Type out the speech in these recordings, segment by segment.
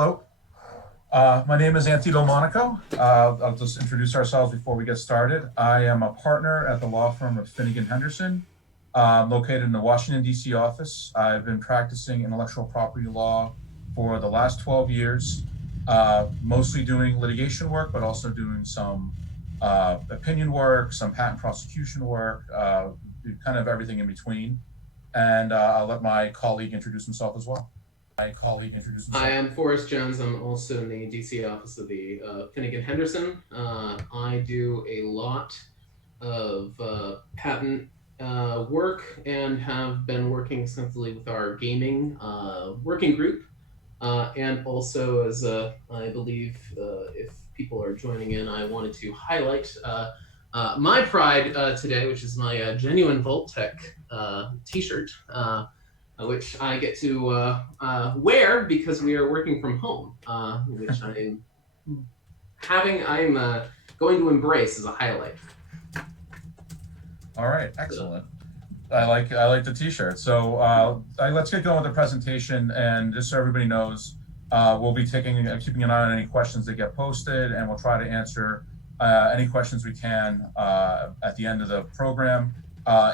Hello, my name is Anthony Delmonico. I'll just introduce ourselves before we get started. I am a partner at the law firm of Finnegan Henderson, located in the Washington, D.C. office. I've been practicing intellectual property law for the last 12 years, mostly doing litigation work, but also doing some opinion work, some patent prosecution work, kind of everything in between. And I'll let my colleague introduce himself as well. Hi, I'm Forrest Jones. I'm also in the DC office of the Finnegan Henderson. I do a lot of patent work and have been working extensively with our gaming working group. And also, as I believe if people are joining in, I wanted to highlight my pride today, which is my Genuine Vault-Tec t-shirt. Which I get to wear because we are working from home, which I'm going to embrace as a highlight. All right, excellent. I like the t-shirt. So let's get going with the presentation, and just so everybody knows, we'll be keeping an eye on any questions that get posted, and we'll try to answer any questions we can at the end of the program.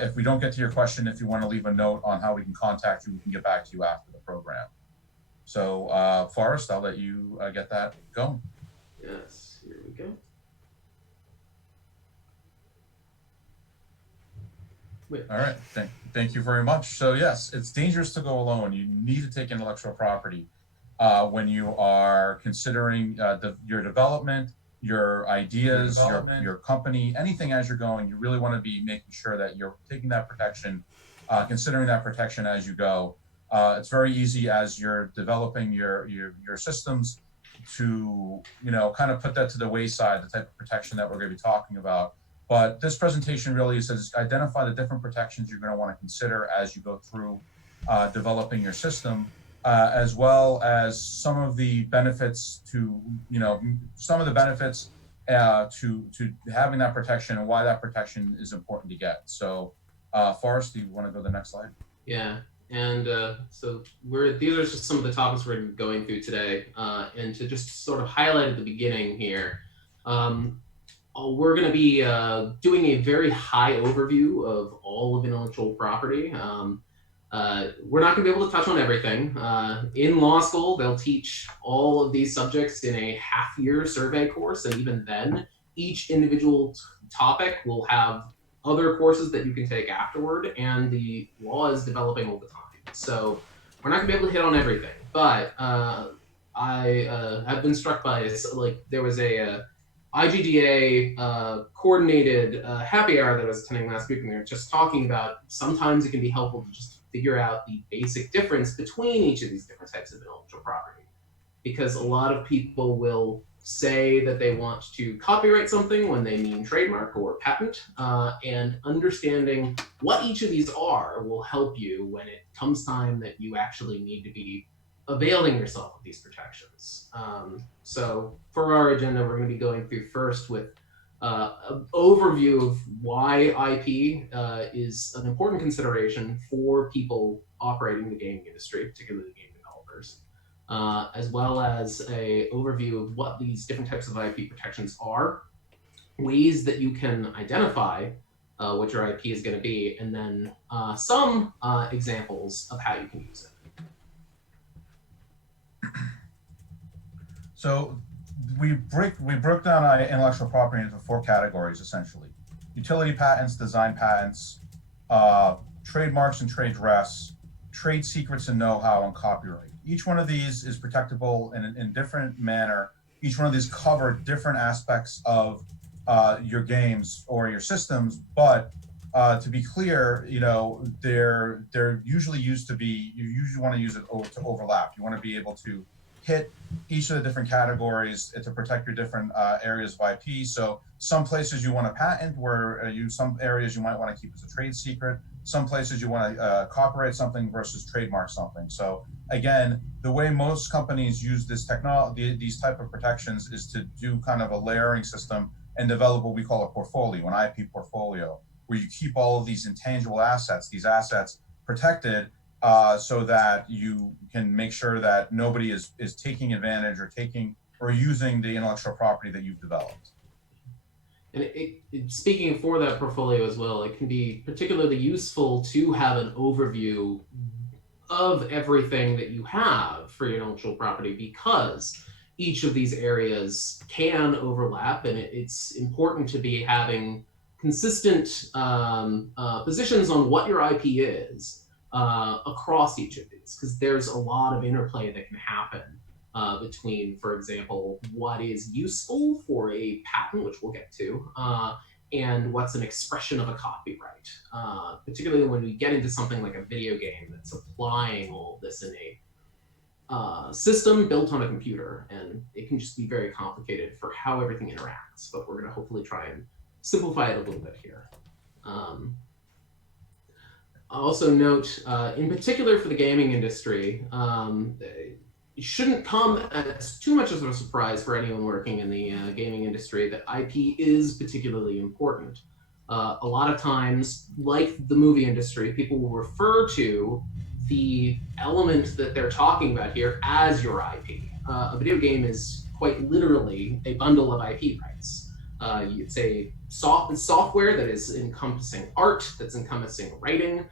If we don't get to your question, if you want to leave a note on how we can contact you, we can get back to you after the program. So, Forrest, I'll let you get that going. Yes, here we go. All right, thank you very much. So yes, it's dangerous to go alone. You need to take intellectual property when you are considering your development, your ideas, your company, anything as you're going. You really want to be making sure that you're taking that protection, considering that protection as you go. It's very easy as you're developing your systems to, kind of put that to the wayside, the type of protection that we're going to be talking about. But this presentation really says identify the different protections you're going to want to consider as you go through developing your system, as well as some of the benefits to having that protection and why that protection is important to get. So, Forrest, do you want to go to the next slide? Yeah, and so these are just some of the topics we're going through today, and to just sort of highlight at the beginning here. We're going to be doing a very high overview of all of intellectual property. We're not going to be able to touch on everything. In law school, they'll teach all of these subjects in a half-year survey course, and even then, each individual topic will have other courses that you can take afterward, and the law is developing all the time. So we're not going to be able to hit on everything, but I have been struck by, there was a IGDA coordinated happy hour that I was attending last week, and they were just talking about sometimes it can be helpful to just figure out the basic difference between each of these different types of intellectual property. Because a lot of people will say that they want to copyright something when they mean trademark or patent, and understanding what each of these are will help you when it comes time that you actually need to be availing yourself of these protections. So for our agenda, we're going to be going through first with an overview of why IP is an important consideration for people operating the gaming industry, particularly game developers, as well as an overview of what these different types of IP protections are, ways that you can identify what your IP is going to be, and then some examples of how you can use it. So we broke down our intellectual property into 4 categories, essentially: utility patents, design patents, trademarks and trade dress, trade secrets and know-how, and copyright. Each one of these is protectable in a different manner. Each one of these cover different aspects of your games or your systems, but to be clear, they're usually used to be, you usually want to use it to overlap. You want to be able to hit each of the different categories to protect your different areas of IP. So some places you want to patent, where some areas you might want to keep as a trade secret. Some places you want to copyright something versus trademark something. So again, the way most companies use this technology, these type of protections, is to do kind of a layering system and develop what we call a portfolio, an IP portfolio, where you keep all of these intangible assets, these assets protected so that you can make sure that nobody is taking advantage or using the intellectual property that you've developed. And speaking for that portfolio as well, it can be particularly useful to have an overview of everything that you have for your intellectual property, because each of these areas can overlap, and it's important to be having consistent positions on what your IP is across each of these, because there's a lot of interplay that can happen between, for example, what is useful for a patent, which we'll get to, and what's an expression of a copyright, particularly when we get into something like a video game that's applying all of this in a system built on a computer, and it can just be very complicated for how everything interacts, but we're going to hopefully try and simplify it a little bit here. I'll also note, in particular for the gaming industry, it shouldn't come as too much of a surprise for anyone working in the gaming industry that IP is particularly important. A lot of times, like the movie industry, people will refer to the element that they're talking about here as your IP. A video game is quite literally a bundle of IP rights. It's a software that is encompassing art, that's encompassing writing,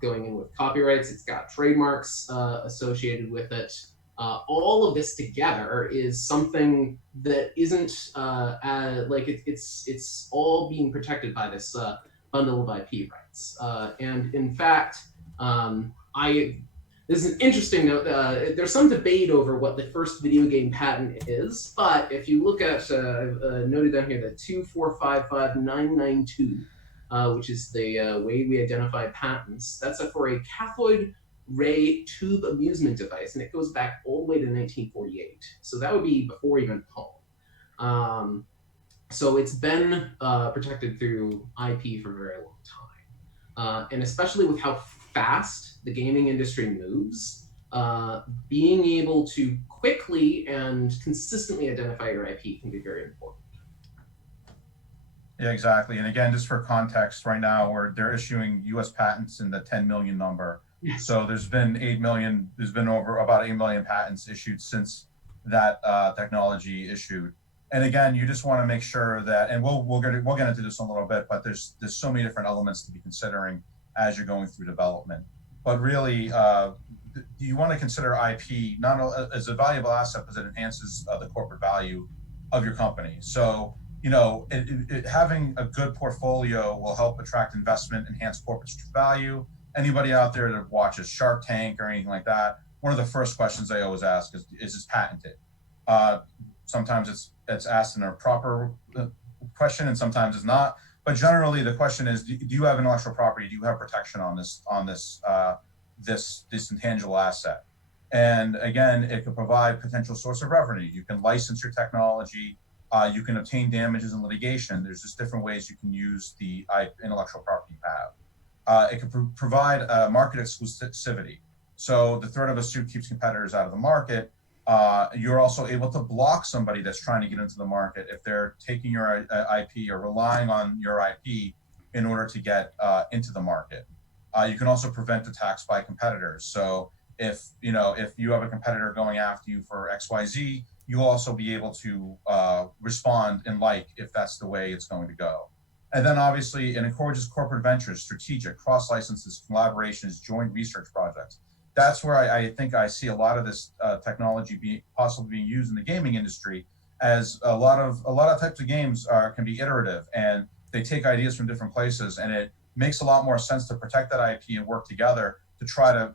going in with copyrights. It's got trademarks associated with it. All of this together is something that isn't like it's all being protected by this bundle of IP rights. And in fact, this is an interesting note. There's some debate over what the first video game patent is, but if you look at noted down here, the 2455992. Which is the way we identify patents. That's for a cathode ray tube amusement device, and it goes back all the way to 1948. So that would be before even Pong. So it's been protected through IP for a very long time. And especially with how fast the gaming industry moves, being able to quickly and consistently identify your IP can be very important. Yeah, exactly. And again, just for context, right now they're issuing U.S. patents in the 10 million number. Yes. So there's been over about 8 million patents issued since that technology issued. And again, you just want to make sure that, and we'll get into this in a little bit, but there's so many different elements to be considering as you're going through development. But really, you want to consider IP not as a valuable asset because it enhances the corporate value of your company. So having a good portfolio will help attract investment, enhance corporate value. Anybody out there that watches Shark Tank or anything like that, one of the first questions they always ask is this patented? Sometimes it's asked in a proper question, and sometimes it's not. But generally, the question is: do you have intellectual property? Do you have protection on this intangible asset? And again, it could provide potential source of revenue. You can license your technology. You can obtain damages in litigation. There's just different ways you can use the intellectual property you have. It can provide market exclusivity. So the threat of a suit keeps competitors out of the market. You're also able to block somebody that's trying to get into the market if they're taking your IP or relying on your IP in order to get into the market. You can also prevent attacks by competitors. So if you have a competitor going after you for XYZ, you'll also be able to respond and if that's the way it's going to go. And then obviously it encourages corporate ventures, strategic, cross licenses, collaborations, joint research projects. That's where I think I see a lot of this technology possibly being used in the gaming industry, as a lot of types of games can be iterative and they take ideas from different places, and it makes a lot more sense to protect that IP and work together to try to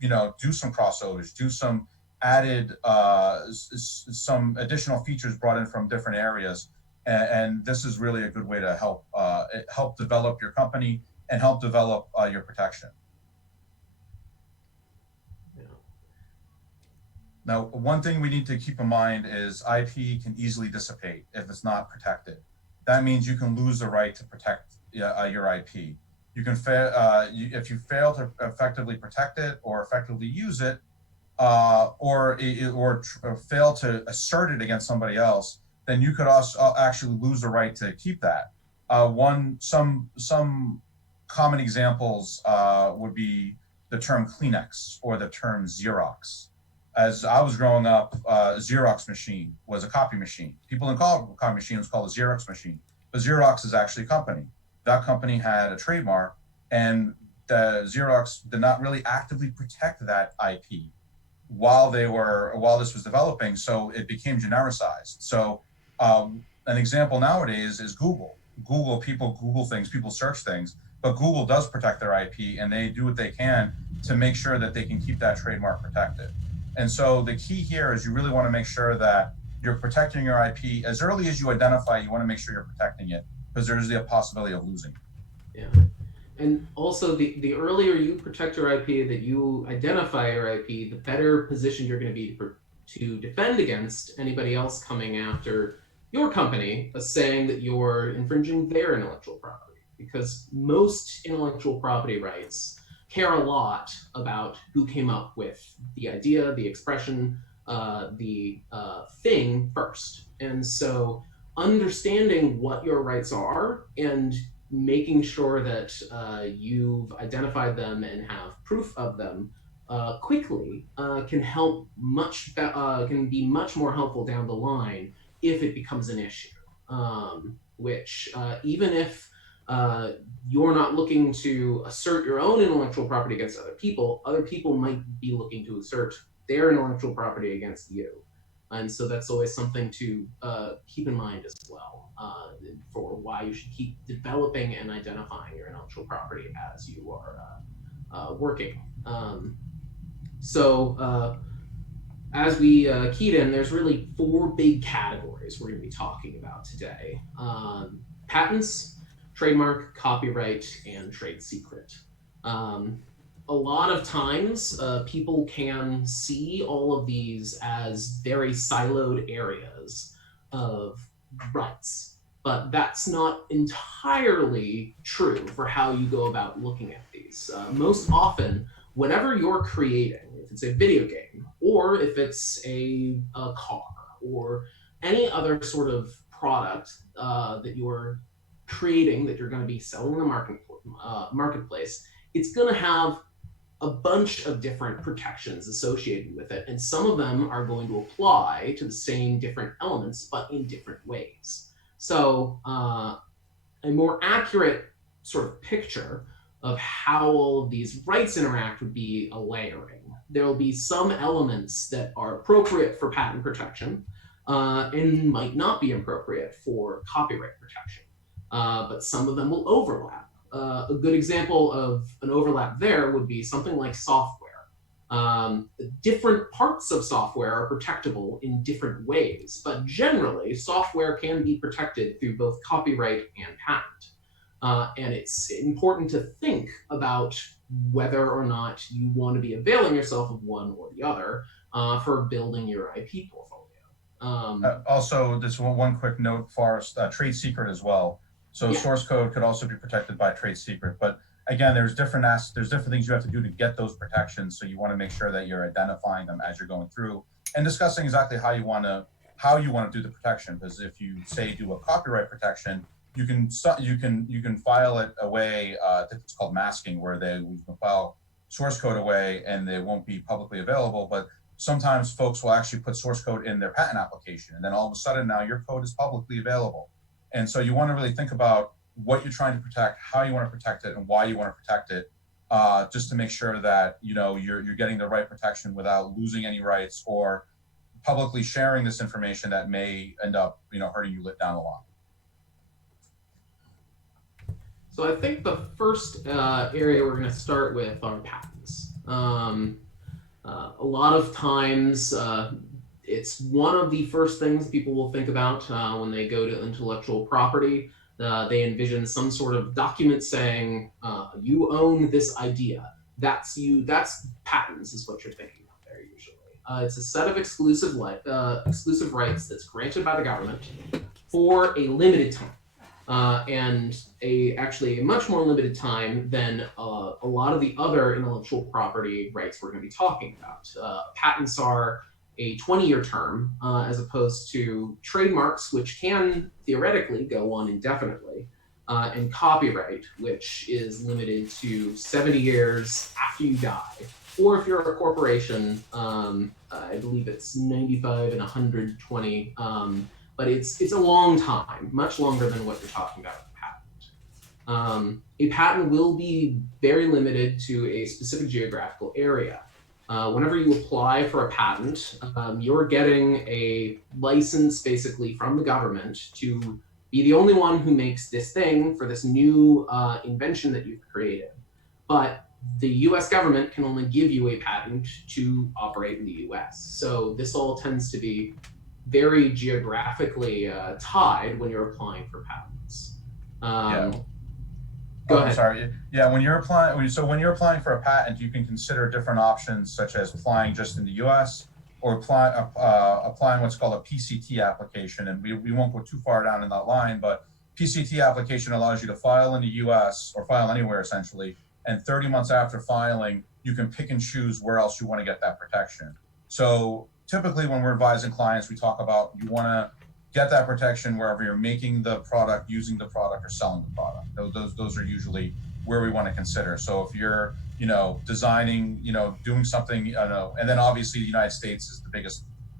do some crossovers, do some added some additional features brought in from different areas, and this is really a good way to help develop your company and help develop your protection. Yeah. Now, one thing we need to keep in mind is IP can easily dissipate if it's not protected. That means you can lose the right to protect your IP. You can if you fail to effectively protect it or effectively use it, or fail to assert it against somebody else, then you could also actually lose the right to keep that. Some common examples would be the term Kleenex or the term Xerox. As I was growing up, Xerox machine was a copy machine. People didn't call it a copy machine, it was called a Xerox machine. But Xerox is actually a company. That company had a trademark, and the Xerox did not really actively protect that IP while this was developing, so it became genericized. So an example nowadays is Google. People Google things, people search things, but Google does protect their IP, and they do what they can to make sure that they can keep that trademark protected. And so the key here is you really want to make sure that you're protecting your IP as early as you identify. You want to make sure you're protecting it, because there's the possibility of losing it. Yeah. And also, the earlier you protect your IP, that you identify your IP, the better position you're going to be to defend against anybody else coming after your company, saying that you're infringing their intellectual property. Because most intellectual property rights care a lot about who came up with the idea, the expression, the thing first. And so understanding what your rights are and making sure that you've identified them and have proof of them quickly can be much more helpful down the line if it becomes an issue. Which even if you're not looking to assert your own intellectual property against other people might be looking to assert their intellectual property against you. And so that's always something to keep in mind as well for why you should keep developing and identifying your intellectual property as you are working. As we keyed in, there's really 4 big categories we're going to be talking about today. Patents, trademark, copyright, and trade secret. A lot of times, people can see all of these as very siloed areas of rights, but that's not entirely true for how you go about looking at these. Most often, whenever you're creating, if it's a video game, or if it's a car, or any other sort of product that you're creating, that you're going to be selling in the marketplace, it's going to have a bunch of different protections associated with it, and some of them are going to apply to the same different elements, but in different ways. So a more accurate sort of picture of how all of these rights interact would be a layering. There will be some elements that are appropriate for patent protection and might not be appropriate for copyright protection, but some of them will overlap. A good example of an overlap there would be something like software. Different parts of software are protectable in different ways, but generally software can be protected through both copyright and patent. And it's important to think about whether or not you want to be availing yourself of one or the other for building your IP portfolio. Also, this one quick note for trade secret as well. So Yeah. Source code could also be protected by trade secret, but again, there's different things you have to do to get those protections. So you want to make sure that you're identifying them as you're going through and discussing exactly how you want to do the protection. Because if you say do a copyright protection, you can file it away. I think it's called masking, where we can file source code away and they won't be publicly available. But sometimes folks will actually put source code in their patent application, and then all of a sudden now your code is publicly available. And so you want to really think about what you're trying to protect, how you want to protect it, and why you want to protect it, just to make sure that you're getting the right protection without losing any rights or publicly sharing this information that may end up hurting you down the line. So I think the first area we're going to start with are patents. A lot of times, it's one of the first things people will think about when they go to intellectual property. They envision some sort of document saying, you own this idea. That's you. That's patents is what you're thinking of there usually. It's a set of exclusive rights that's granted by the government for a limited time. And actually a much more limited time than a lot of the other intellectual property rights we're going to be talking about. Patents are a 20-year term, as opposed to trademarks, which can theoretically go on indefinitely. and copyright, which is limited to 70 years after you die. Or if you're a corporation, I believe it's 95 and 120, but it's a long time, much longer than what you're talking about with a patent. A patent will be very limited to a specific geographical area. Whenever you apply for a patent, you're getting a license basically from the government to be the only one who makes this thing for this new invention that you've created. But the US government can only give you a patent to operate in the US. So this all tends to be very geographically tied when you're applying for patents. Yeah. Go ahead. I'm sorry. Yeah, when you're applying for a patent, you can consider different options, such as applying just in the U.S. or applying what's called a PCT application. And we won't go too far down in that line, but PCT application allows you to file in the U.S. or file anywhere essentially. And 30 months after filing, you can pick and choose where else you want to get that protection. So typically, when we're advising clients, we talk about you want to get that protection wherever you're making the product, using the product, or selling the product. Those are usually where we want to consider. So if you're, designing, doing something, and then obviously the United States is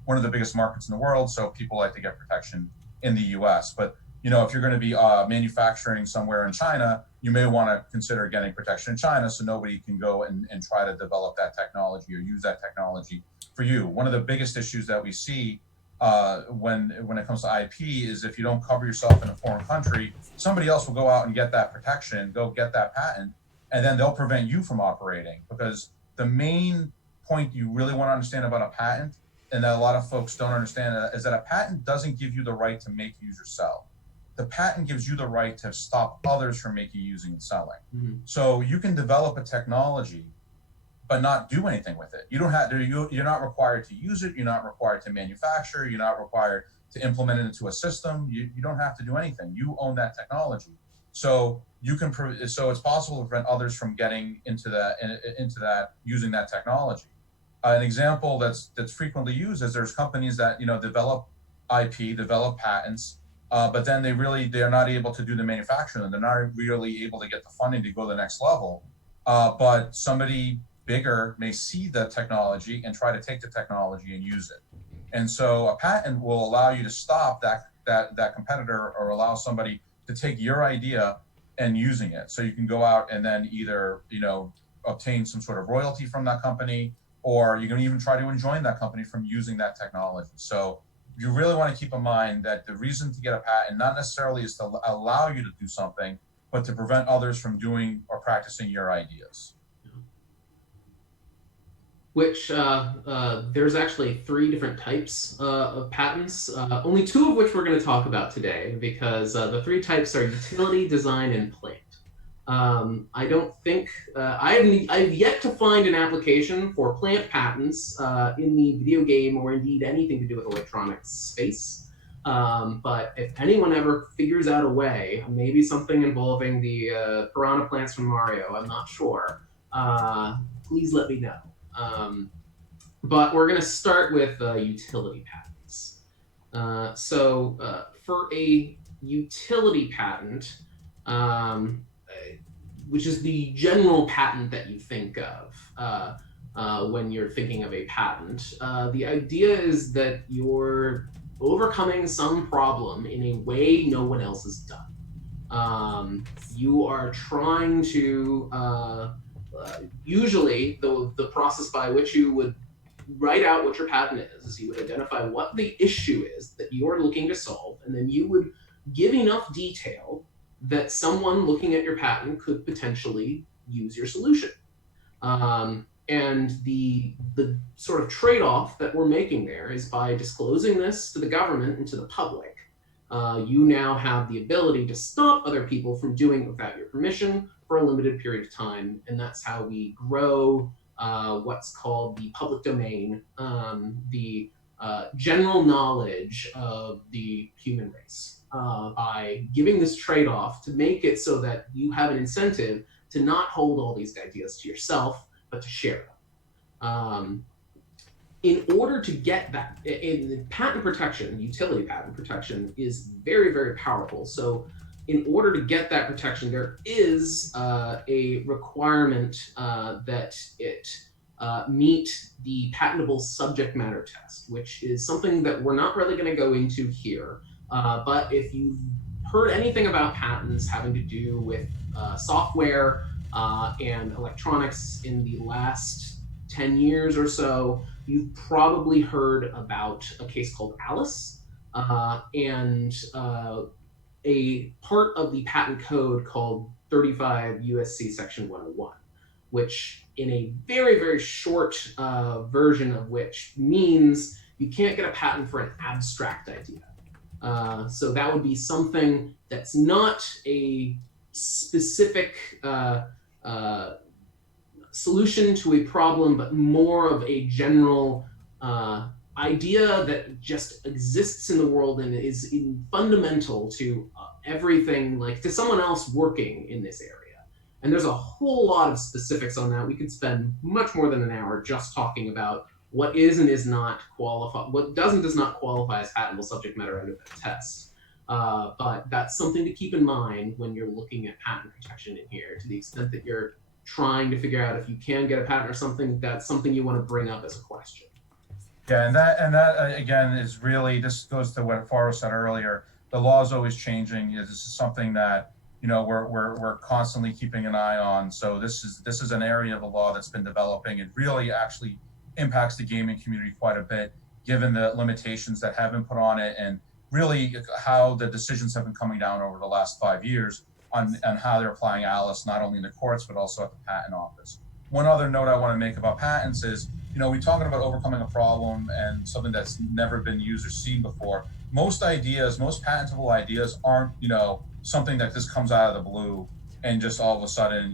one of the biggest markets in the world. So people like to get protection in the U.S. But if you're going to be manufacturing somewhere in China, you may want to consider getting protection in China, so nobody can go and try to develop that technology or use that technology for you. One of the biggest issues that we see when it comes to IP is if you don't cover yourself in a foreign country, somebody else will go out and get that protection, go get that patent, and then they'll prevent you from operating. Because the main point you really want to understand about a patent, and that a lot of folks don't understand, is that a patent doesn't give you the right to make, use, or sell. The patent gives you the right to stop others from making, using, and selling. Mm-hmm. So you can develop a technology but not do anything with it. You don't have to, you're not required to use it. You're not required to manufacture. You're not required to implement it into a system. You don't have to do anything. You own that technology. So so it's possible to prevent others from getting into that using that technology. An example that's frequently used is there's companies that develop IP, develop patents, but then they're not able to do the manufacturing. They're not really able to get the funding to go to the next level. But somebody bigger may see the technology and try to take the technology and use it. And so a patent will allow you to stop that competitor, or allow somebody to take your idea and using it. So you can go out and then either, obtain some sort of royalty from that company, or you can even try to enjoin that company from using that technology. So you really want to keep in mind that the reason to get a patent not necessarily is to allow you to do something, but to prevent others from doing or practicing your ideas. Which there's actually 3 different types of patents, only 2 of which we're going to talk about today, because the 3 types are utility, design, and plant. I don't think, I've yet to find an application for plant patents in the video game or indeed anything to do with electronics space. But if anyone ever figures out a way, maybe something involving the piranha plants from Mario, I'm not sure, please let me know. But we're going to start with utility patents. So for a utility patent, which is the general patent that you think of when you're thinking of a patent, the idea is that you're overcoming some problem in a way no one else has done. You are trying to usually the process by which you would write out what your patent is you would identify what the issue is that you're looking to solve, and then you would give enough detail that someone looking at your patent could potentially use your solution. And the sort of trade-off that we're making there is by disclosing this to the government and to the public, you now have the ability to stop other people from doing it without your permission for a limited period of time. And that's how we grow what's called the public domain, the general knowledge of the human race, by giving this trade-off to make it so that you have an incentive to not hold all these ideas to yourself, but to share them. In order to get that, in patent protection, utility patent protection is very, very powerful. So in order to get that protection, there is a requirement that it meet the patentable subject matter test, which is something that we're not really going to go into here. But if you've heard anything about patents having to do with software and electronics in the last 10 years or so, you've probably heard about a case called Alice and a part of the patent code called 35 USC section 101, which in a very, very short version of which means you can't get a patent for an abstract idea. So that would be something that's not a specific solution to a problem, but more of a general idea that just exists in the world and is fundamental to everything, like to someone else working in this area. And there's a whole lot of specifics on that. We could spend much more than an hour just talking about what is and is not qualified, what does and does not qualify as patentable subject matter under the test. But that's something to keep in mind when you're looking at patent protection in here, to the extent that you're trying to figure out if you can get a patent or something, that's something you want to bring up as a question. Yeah, and that again is really, this goes to what Farabow said earlier. The law is always changing. This is something that we're constantly keeping an eye on. So this is an area of the law that's been developing. It really actually impacts the gaming community quite a bit, given the limitations that have been put on it, and really how the decisions have been coming down over the last 5 years on how they're applying Alice, not only in the courts but also at the patent office. One other note I want to make about patents is, we're talking about overcoming a problem and something that's never been used or seen before. Most patentable ideas aren't, something that just comes out of the blue and just all of a sudden,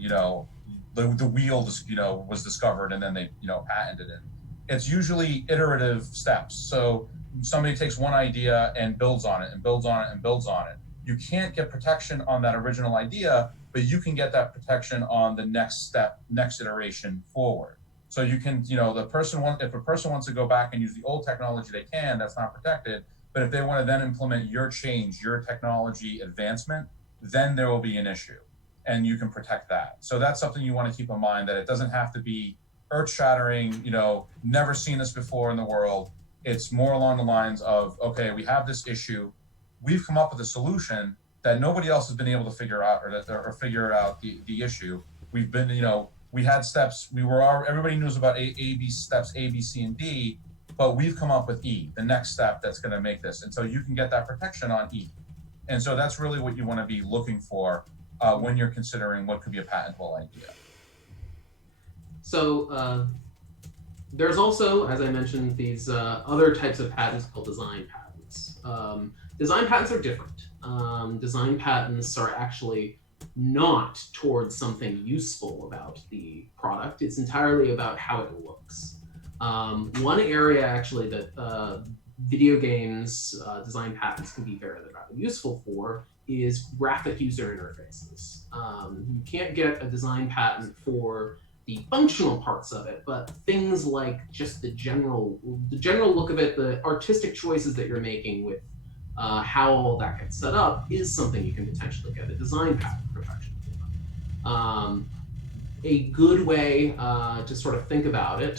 the wheel was discovered and then they, patented it. It's usually iterative steps. So somebody takes one idea and builds on it and builds on it and builds on it. You can't get protection on that original idea, but you can get that protection on the next step, next iteration forward. So you can, if a person wants to go back and use the old technology, they can, that's not protected. But if they want to then implement your change, your technology advancement, then there will be an issue and you can protect that. So that's something you want to keep in mind, that it doesn't have to be earth shattering, never seen this before in the world. It's more along the lines of, okay, we have this issue. We've come up with a solution that nobody else has been able to figure out or figure out the issue. We've been, we had steps, everybody knows about steps A, B, C, and D, but we've come up with E, the next step that's going to make this. And so you can get that protection on E. And so that's really what you want to be looking for when you're considering what could be a patentable idea. So there's also, as I mentioned, these other types of patents called design patents. Design patents are different. Design patents are actually not towards something useful about the product. It's entirely about how it looks. One area actually that video games design patents can be very useful for is graphic user interfaces. You can't get a design patent for the functional parts of it, but things like just the general look of it, the artistic choices that you're making with how all that gets set up is something you can potentially get a design patent protection for. A good way to sort of think about it,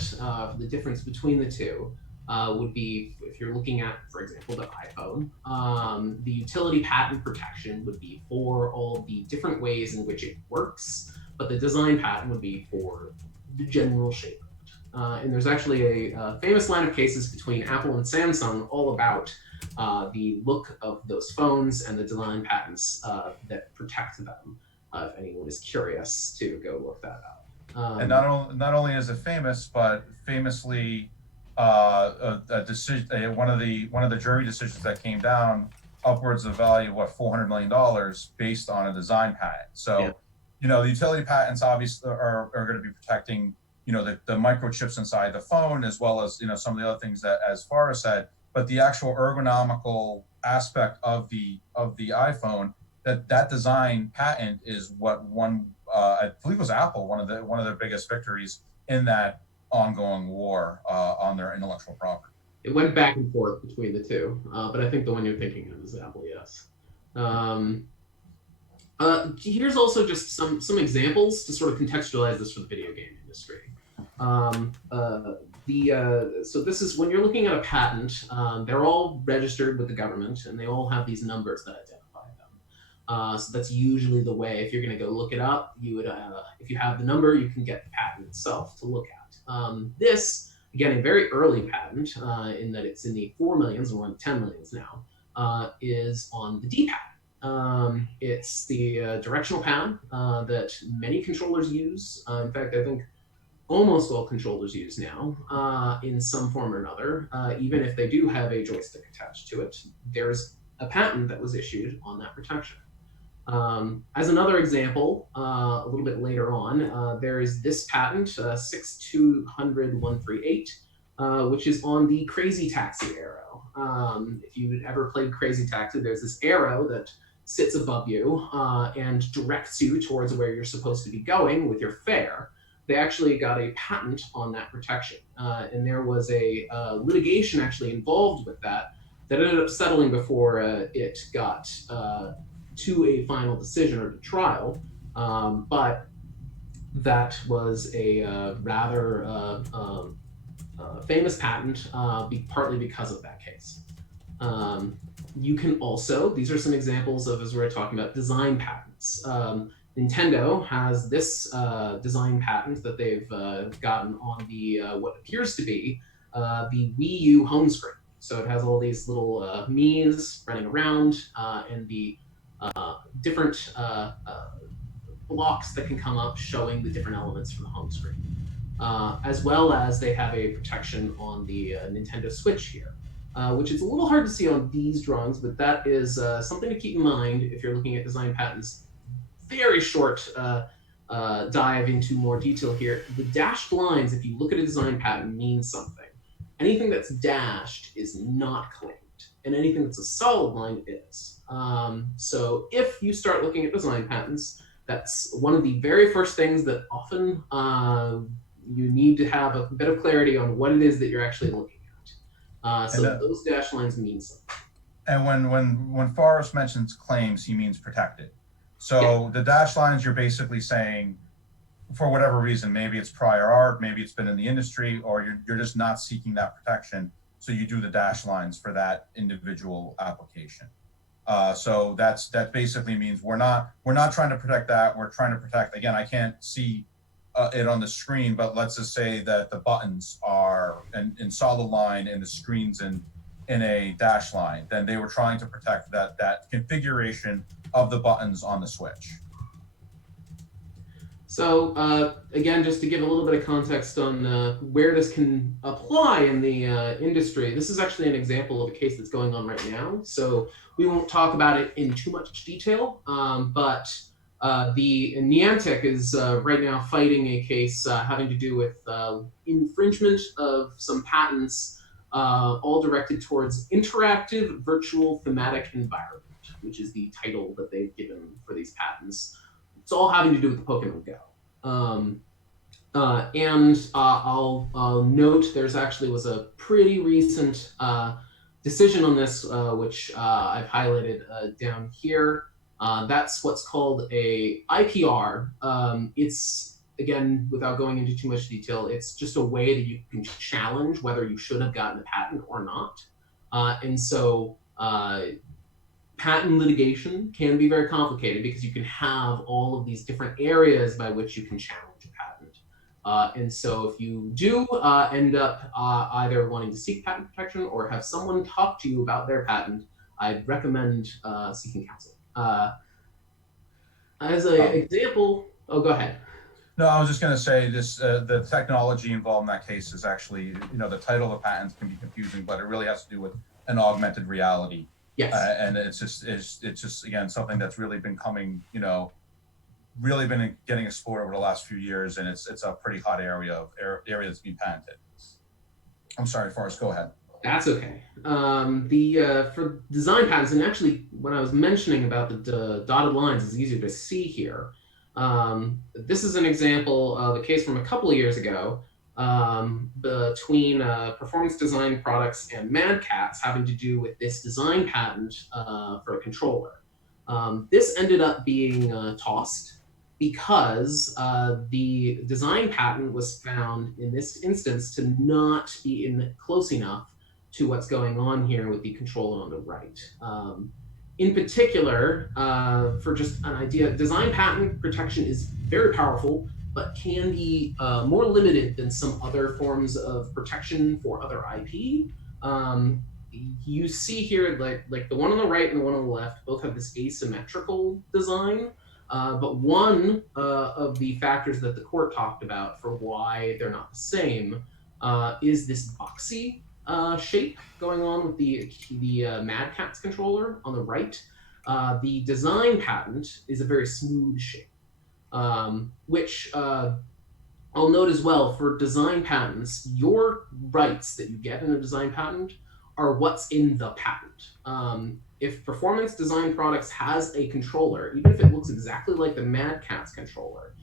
the difference between the two, would be if you're looking at, for example, the iPhone, the utility patent protection would be for all the different ways in which it works, but the design patent would be for the general shape of it. And there's actually a famous line of cases between Apple and Samsung all about the look of those phones and the design patents that protect them. If anyone is curious to go look that up. And not only is it famous, but famously, a decision, one of the jury decisions that came down upwards of value of $400 million based on a design patent. So, yeah. The utility patents obviously are going to be protecting, the microchips inside the phone, as well as, some of the other things that, as Farah said, but the actual ergonomical aspect of the iPhone, that design patent is what won, I believe it was Apple, one of their biggest victories in that ongoing war on their intellectual property. It went back and forth between the two, but I think the one you're thinking of is Apple, yes. Here's also just some examples to sort of contextualize this for the video game industry. So this is when you're looking at a patent, they're all registered with the government and they all have these numbers that identify them. So that's usually the way, if you're going to go look it up, you would, if you have the number, you can get the patent itself to look at. This, again, a very early patent in that it's in the 4 millions and we're in the 10 millions now, is on the D-pad. It's the directional pad that many controllers use. In fact, I think almost all controllers use now in some form or another. Even if they do have a joystick attached to it, there's a patent that was issued on that protection. As another example, a little bit later on, there is this patent, 6200138, which is on the Crazy Taxi arrow. If you've ever played Crazy Taxi, there's this arrow that sits above you and directs you towards where you're supposed to be going with your fare. They actually got a patent on that protection. And there was a litigation actually involved with that ended up settling before it got to a final decision or to trial. But that was a rather famous patent, partly because of that case. You can also, these are some examples of, as we're talking about, design patents. Nintendo has this design patent that they've gotten on the what appears to be the Wii U home screen. So it has all these little Mii's running around and the different blocks that can come up showing the different elements from the home screen. As well as they have a protection on the Nintendo Switch here. Which is a little hard to see on these drawings, but that is something to keep in mind if you're looking at design patents. Very short dive into more detail here. The dashed lines, if you look at a design patent, means something. Anything that's dashed is not claimed, and anything that's a solid line is. So if you start looking at design patents, that's one of the very first things that often you need to have a bit of clarity on what it is that you're actually looking at. So those dashed lines mean something. And when Forrest mentions claims, he means protected. So yeah. The dashed lines, you're basically saying, for whatever reason, maybe it's prior art, maybe it's been in the industry, or you're just not seeking that protection. So you do the dashed lines for that individual application. So that basically means we're not trying to protect that. We're trying to protect, again, I can't see it on the screen, but let's just say that the buttons are in solid line and the screen's in a dash line. Then they were trying to protect that configuration of the buttons on the Switch. So again, just to give a little bit of context on where this can apply in the industry, this is actually an example of a case that's going on right now. So we won't talk about it in too much detail, but the Niantic is right now fighting a case having to do with infringement of some patents, all directed towards interactive virtual thematic environment, which is the title that they've given for these patents. It's all having to do with the Pokemon Go. And I'll note there's actually was a pretty recent decision on this, which I've highlighted down here. That's what's called a IPR. It's, again, without going into too much detail, it's just a way that you can challenge whether you should have gotten a patent or not. And so patent litigation can be very complicated because you can have all of these different areas by which you can challenge a patent. And so if you do end up either wanting to seek patent protection or have someone talk to you about their patent, I'd recommend seeking counsel. As an example, oh, go ahead. No, I was just going to say this: the technology involved in that case is actually, the title of the patents can be confusing, but it really has to do with an augmented reality. Yes. And it's just again something that's really been coming, really been getting explored over the last few years, and it's a pretty hot area that's being patented. I'm sorry, Forrest, go ahead. That's okay. For design patents, and actually when I was mentioning about the dotted lines, it's easier to see here. This is an example of a case from a couple of years ago between Performance Design Products and Mad Catz having to do with this design patent for a controller. This ended up being tossed because the design patent was found in this instance to not be close enough to what's going on here with the controller on the right. In particular, for just an idea, design patent protection is very powerful, but can be more limited than some other forms of protection for other IP. You see here, like the one on the right and the one on the left, both have this asymmetrical design. But one of the factors that the court talked about for why they're not the same is this boxy shape going on with the Mad Catz controller on the right. The design patent is a very smooth shape, which I'll note as well, for design patents, your rights that you get in a design patent are what's in the patent. If Performance Design Products has a controller, even if it looks exactly like the Mad Catz controller,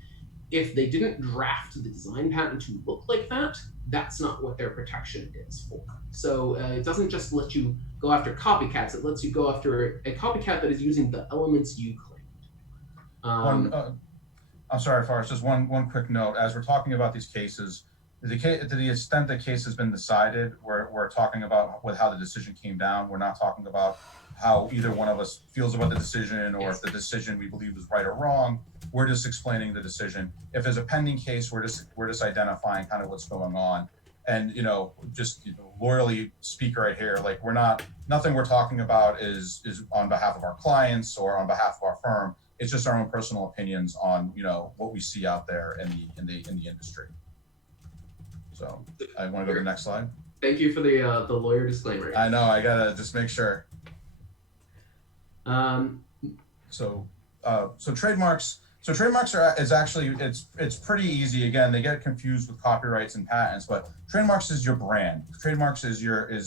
if they didn't draft the design patent to look like that, that's not what their protection is for. So it doesn't just let you go after copycats, it lets you go after a copycat that is using the elements you claimed. I'm sorry, Forrest, just one quick note. As we're talking about these cases, to the extent the case has been decided, we're talking about how the decision came down. We're not talking about how either one of us feels about the decision, or if the decision we believe is right or wrong. We're just explaining the decision. If there's a pending case, we're just identifying kind of what's going on. And just loyally speak right here, like nothing we're talking about is on behalf of our clients or on behalf of our firm. It's just our own personal opinions on what we see out there in the industry. So I want to go to the next slide. Thank you for the lawyer disclaimer. I know, I gotta just make sure. So trademarks. So trademarks is actually it's pretty easy. Again, they get confused with copyrights and patents, but trademarks is your brand. Trademarks is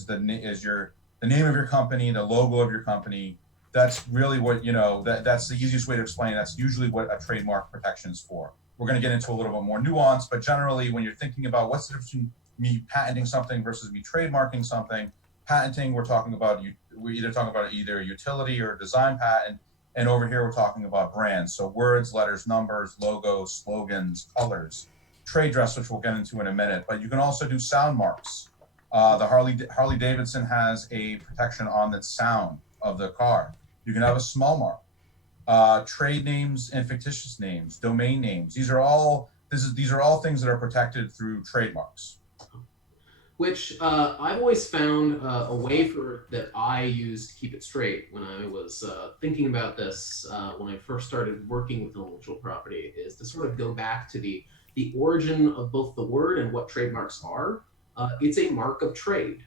the name of your company, the logo of your company. That's really what that's the easiest way to explain. That's usually what a trademark protection is for. We're going to get into a little bit more nuance, but generally, when you're thinking about what's the difference between me patenting something versus me trademarking something, patenting, we're either talking about either a utility or a design patent, and over here we're talking about brands. So words, letters, numbers, logos, slogans, colors, trade dress, which we'll get into in a minute. But you can also do sound marks. The Harley Davidson has a protection on the sound of the car. You can have a small mark. Trade names and fictitious names, domain names. These are all things that are protected through trademarks. Which I've always found a way that I use to keep it straight when I was thinking about this when I first started working with intellectual property, is to sort of go back to the origin of both the word and what trademarks are. It's a mark of trade.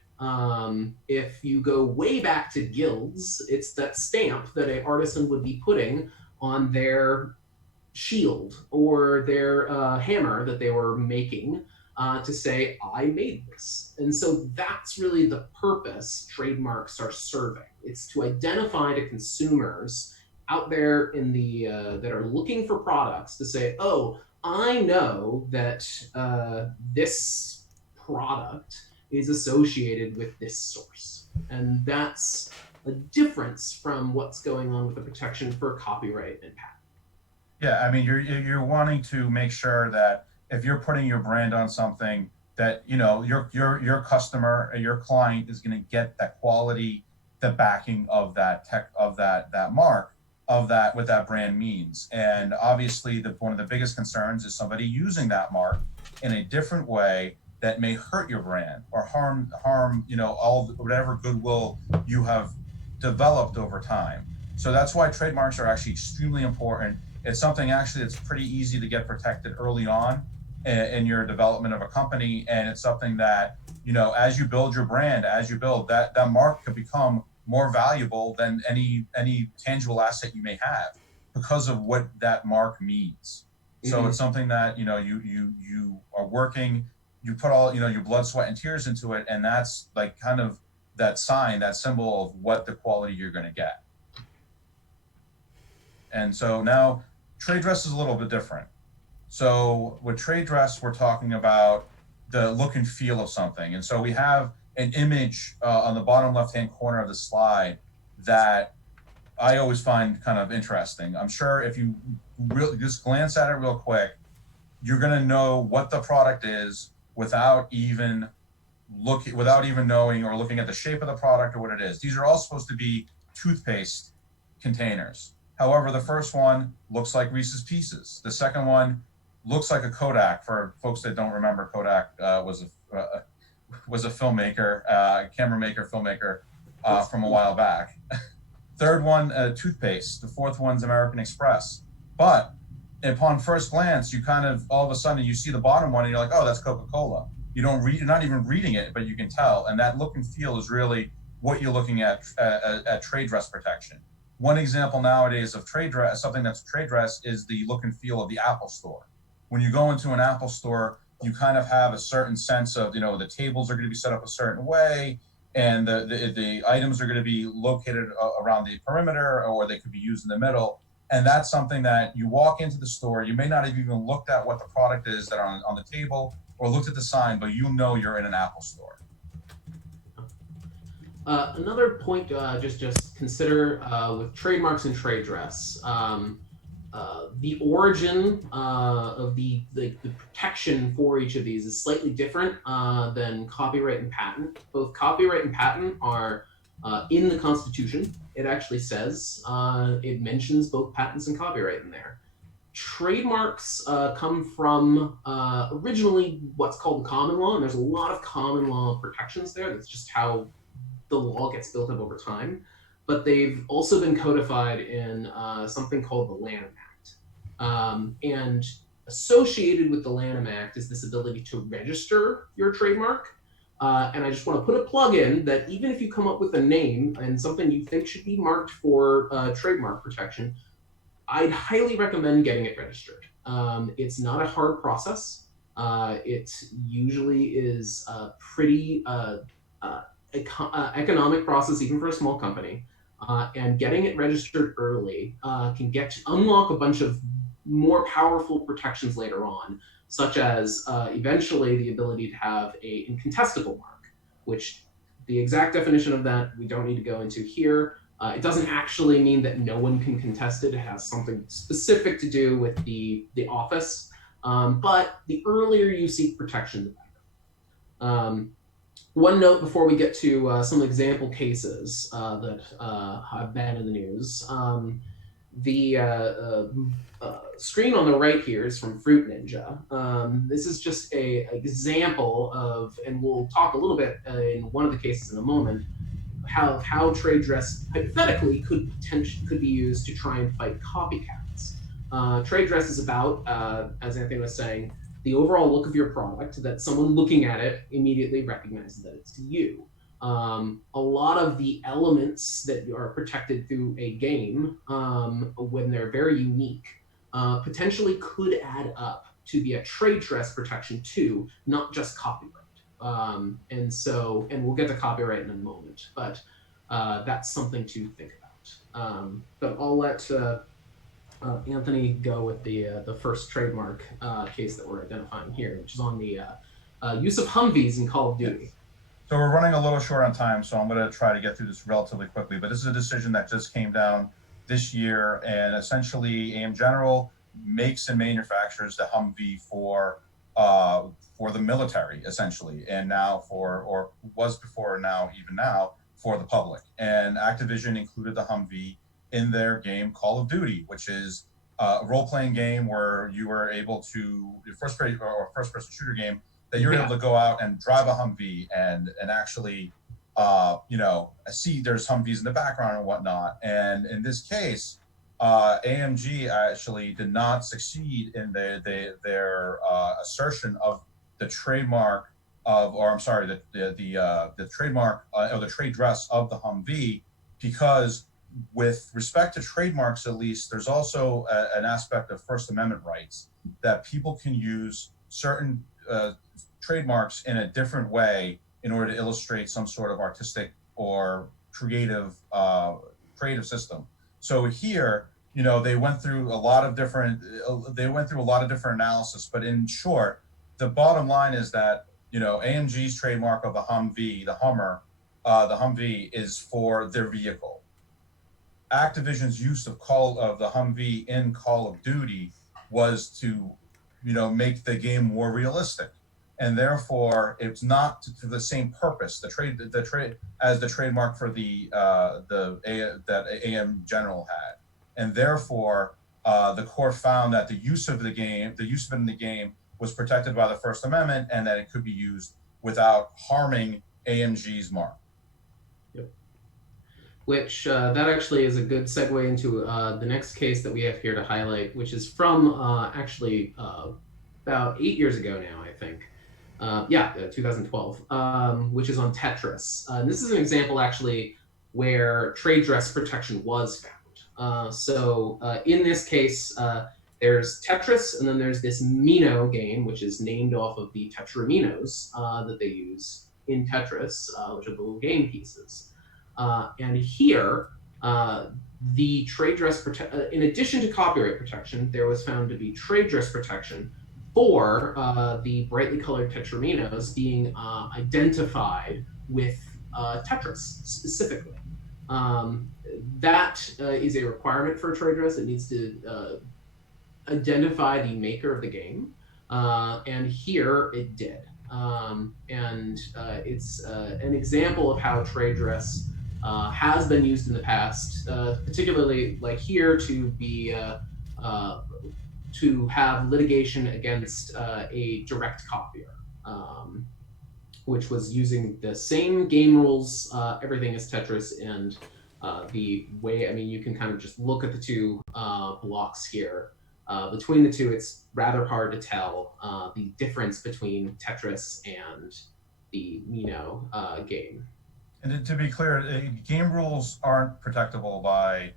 If you go way back to guilds, it's that stamp that an artisan would be putting on their shield or their hammer that they were making to say, I made this. And so that's really the purpose trademarks are serving. It's to identify to consumers out there in the that are looking for products to say, oh, I know that this product is associated with this source. And that's a difference from what's going on with the protection for copyright and patent. Yeah, I mean, you're wanting to make sure that if you're putting your brand on something, that your customer, your client is going to get that quality, the backing of that that mark of that, what that brand means. And obviously, one of the biggest concerns is somebody using that mark in a different way that may hurt your brand or harm whatever goodwill you have developed over time. So that's why trademarks are actually extremely important. It's something actually that's pretty easy to get protected early on in your development of a company, and it's something that as you build your brand, that mark could become more valuable than any tangible asset you may have because of what that mark means. So it's something that you are working. You put all your blood, sweat, and tears into it, and that's like kind of that sign, that symbol of what the quality you're going to get. And so now trade dress is a little bit different. So with trade dress, we're talking about the look and feel of something. And so we have an image on the bottom left-hand corner of the slide that I always find kind of interesting. I'm sure if you just glance at it real quick, you're going to know what the product is without even knowing or looking at the shape of the product or what it is. These are all supposed to be toothpaste containers. However, the first one looks like Reese's Pieces. The second one looks like a Kodak. For folks that don't remember, Kodak was a filmmaker, camera maker, filmmaker from a while back. Third one, toothpaste. The fourth one's American Express. But upon first glance, you kind of all of a sudden you see the bottom one and you're like, oh, that's Coca-Cola. You're not even reading it, but you can tell. And that look and feel is really what you're looking at trade dress protection. One example nowadays of trade dress, something that's trade dress, is the look and feel of the Apple Store. When you go into an Apple Store, you kind of have a certain sense of, the tables are going to be set up a certain way, and the items are going to be located around the perimeter, or they could be used in the middle. And that's something that you walk into the store, you may not have even looked at what the product is that are on the table or looked at the sign, but you're in an Apple Store. Another point just consider with trademarks and trade dress. The origin of the protection for each of these is slightly different than copyright and patent. Both copyright and patent are in the Constitution. It actually says, it mentions both patents and copyright in there. Trademarks come from originally what's called the common law, and there's a lot of common law protections there. That's just how the law gets built up over time. But they've also been codified in something called the Lanham Act. And associated with the Lanham Act is this ability to register your trademark. And I just want to put a plug in that even if you come up with a name and something you think should be marked for trademark protection, I'd highly recommend getting it registered. It's not a hard process. It usually is a pretty economic process, even for a small company. And getting it registered early can unlock a bunch of more powerful protections later on, such as eventually the ability to have a incontestable mark, which the exact definition of that we don't need to go into here. It doesn't actually mean that no one can contest it. It has something specific to do with the office. But the earlier you seek protection, the better. One note before we get to some example cases that have been in the news. The screen on the right here is from Fruit Ninja. This is just an example of, and we'll talk a little bit in one of the cases in a moment, how trade dress hypothetically could be used to try and fight copycats. Trade dress is about, as Anthony was saying, the overall look of your product, that someone looking at it immediately recognizes that it's you. A lot of the elements that are protected through a game, when they're very unique, potentially could add up to be a trade dress protection too, not just copyright. And we'll get to copyright in a moment, but that's something to think about. But I'll let Anthony go with the first trademark case that we're identifying here, which is on the use of Humvees in Call of Duty. So we're running a little short on time, so I'm going to try to get through this relatively quickly. But this is a decision that just came down this year, and essentially AM General makes and manufactures the Humvee for the military, essentially, and now was before, even now, for the public. And Activision included the Humvee in their game Call of Duty, which is a role-playing game where you were able to, first-person shooter game, that you're able to go out and drive a Humvee and actually, see there's Humvees in the background and whatnot. And in this case, AMG actually did not succeed in their assertion of the trademark of, or I'm sorry, the trademark or the trade dress of the Humvee, because with respect to trademarks, at least, there's also an aspect of First Amendment rights that people can use certain trademarks in a different way in order to illustrate some sort of artistic or creative system. So here, they went through a lot of different analysis, but in short, the bottom line is that AMG's trademark of the Humvee, the Hummer, the Humvee is for their vehicle. Activision's use of the Humvee in Call of Duty was to, make the game more realistic, and therefore it's not to the same purpose. The trade as the trademark for that AM General had, and therefore the court found that the use of it in the game was protected by the First Amendment, and that it could be used without harming AMG's mark. Which that actually is a good segue into the next case that we have here to highlight, which is from about 8 years ago now, I think. 2012, which is on Tetris. And this is an example actually where trade dress protection was found. In this case, there's Tetris, and then there's this Mino game, which is named off of the Tetraminos that they use in Tetris, which are the little game pieces. And here, the trade dress in addition to copyright protection, there was found to be trade dress protection for the brightly colored Tetraminos being identified with Tetris specifically. That is a requirement for a trade dress. It needs to identify the maker of the game, and here it did. It's an example of how trade dress has been used in the past, particularly like here to be to have litigation against a direct copier, which was using the same game rules, everything is Tetris, and the way, you can kind of just look at the two blocks here. Between the two, it's rather hard to tell the difference between Tetris and the Mino game. And to be clear, game rules aren't protectable by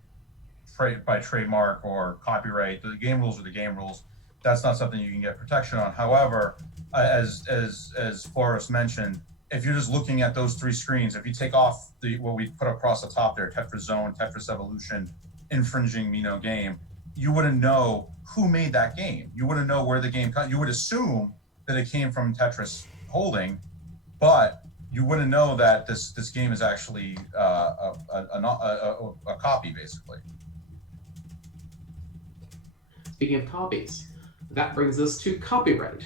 trademark or copyright. The game rules are the game rules. That's not something you can get protection on. However, as Forrest mentioned, if you're just looking at those three screens, if you take off what we put across the top there, Tetris Zone, Tetris Evolution, infringing Mino game, you wouldn't know who made that game. You wouldn't know where the game cut. You would assume that it came from Tetris Holding, but you wouldn't know that this game is actually a copy, basically. Speaking of copies, that brings us to copyright.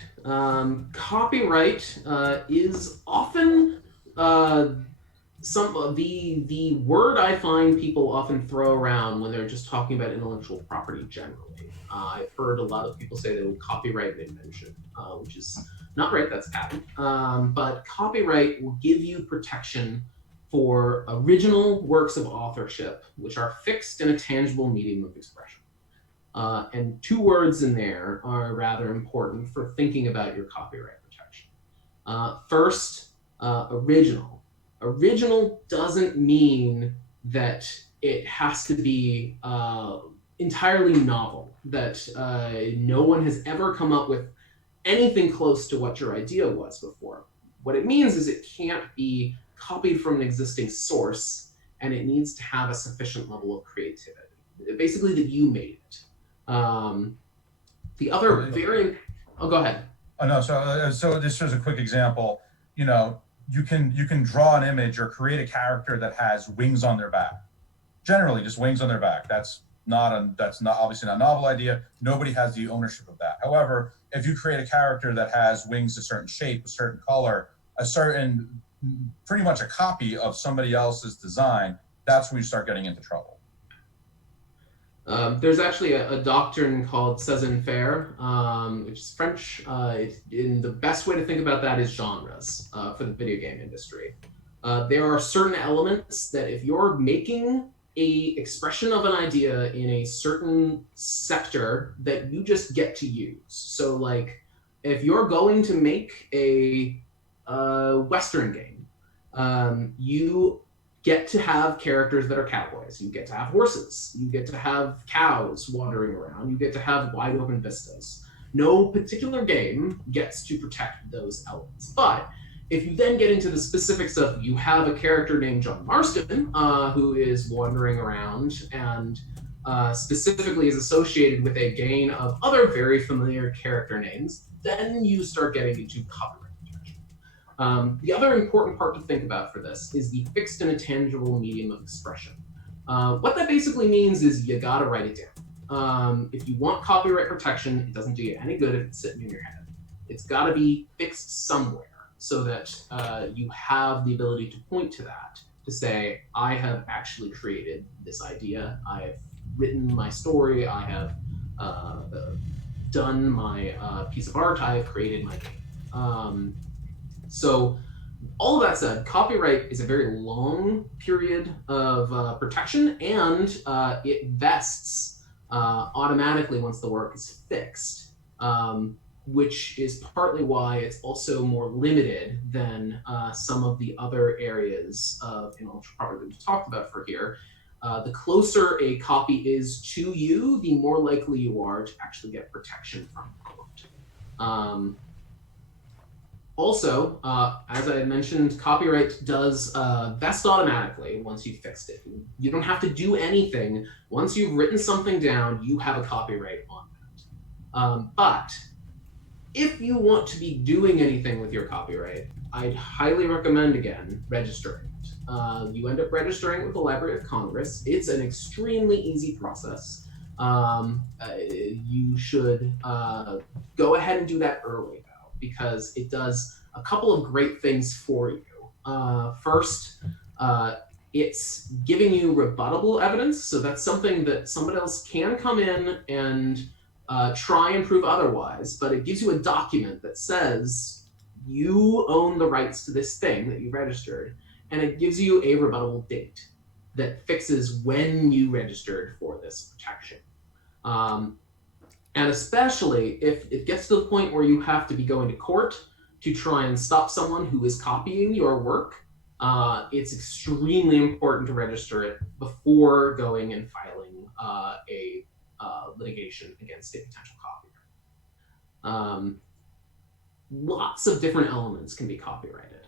Copyright is often the word I find people often throw around when they're just talking about intellectual property generally. I've heard a lot of people say they will copyright an invention, which is not right, that's patent. But copyright will give you protection for original works of authorship, which are fixed in a tangible medium of expression. And two words in there are rather important for thinking about your copyright protection. First, original. Original doesn't mean that it has to be entirely novel, that no one has ever come up with anything close to what your idea was before. What it means is it can't be copied from an existing source, and it needs to have a sufficient level of creativity. Basically, that you made it. The other go ahead. Oh no, so this is a quick example. You can draw an image or create a character that has wings on their back. Generally, just wings on their back. That's obviously not a novel idea. Nobody has the ownership of that. However, if you create a character that has wings a certain shape, a certain color, pretty much a copy of somebody else's design, that's when you start getting into trouble. There's actually a doctrine called savoir-faire, which is French. The best way to think about that is genres for the video game industry. There are certain elements that if you're making a expression of an idea in a certain sector, that you just get to use. So like if you're going to make a Western game, you get to have characters that are cowboys. You get to have horses. You get to have cows wandering around. You get to have wide open vistas. No particular game gets to protect those elements. But if you then get into the specifics of you have a character named John Marston who is wandering around and specifically is associated with a gang of other very familiar character names, then you start getting into copyright. The other important part to think about for this is the fixed and intangible medium of expression. What that basically means is you gotta write it down. If you want copyright protection, it doesn't do you any good if it's sitting in your head. It's gotta be fixed somewhere so that you have the ability to point to that, to say, I have actually created this idea, I have written my story, I have done my piece of art, I have created my game. So all of that said, copyright is a very long period of protection, and it vests automatically once the work is fixed, which is partly why it's also more limited than some of the other areas of intellectual property that we've talked about for here. The closer a copy is to you, the more likely you are to actually get protection from it. Also, as I had mentioned, copyright does vest automatically once you've fixed it. You don't have to do anything. Once you've written something down, you have a copyright on that. But if you want to be doing anything with your copyright, I'd highly recommend, again, registering it. You end up registering with the Library of Congress. It's an extremely easy process. You should go ahead and do that early, because it does a couple of great things for you. First, it's giving you rebuttable evidence, so that's something that somebody else can come in and try and prove otherwise, but it gives you a document that says you own the rights to this thing that you registered, and it gives you a rebuttable date that fixes when you registered for this protection. And especially if it gets to the point where you have to be going to court to try and stop someone who is copying your work, it's extremely important to register it before going and filing a litigation against a potential copyright. Lots of different elements can be copyrighted.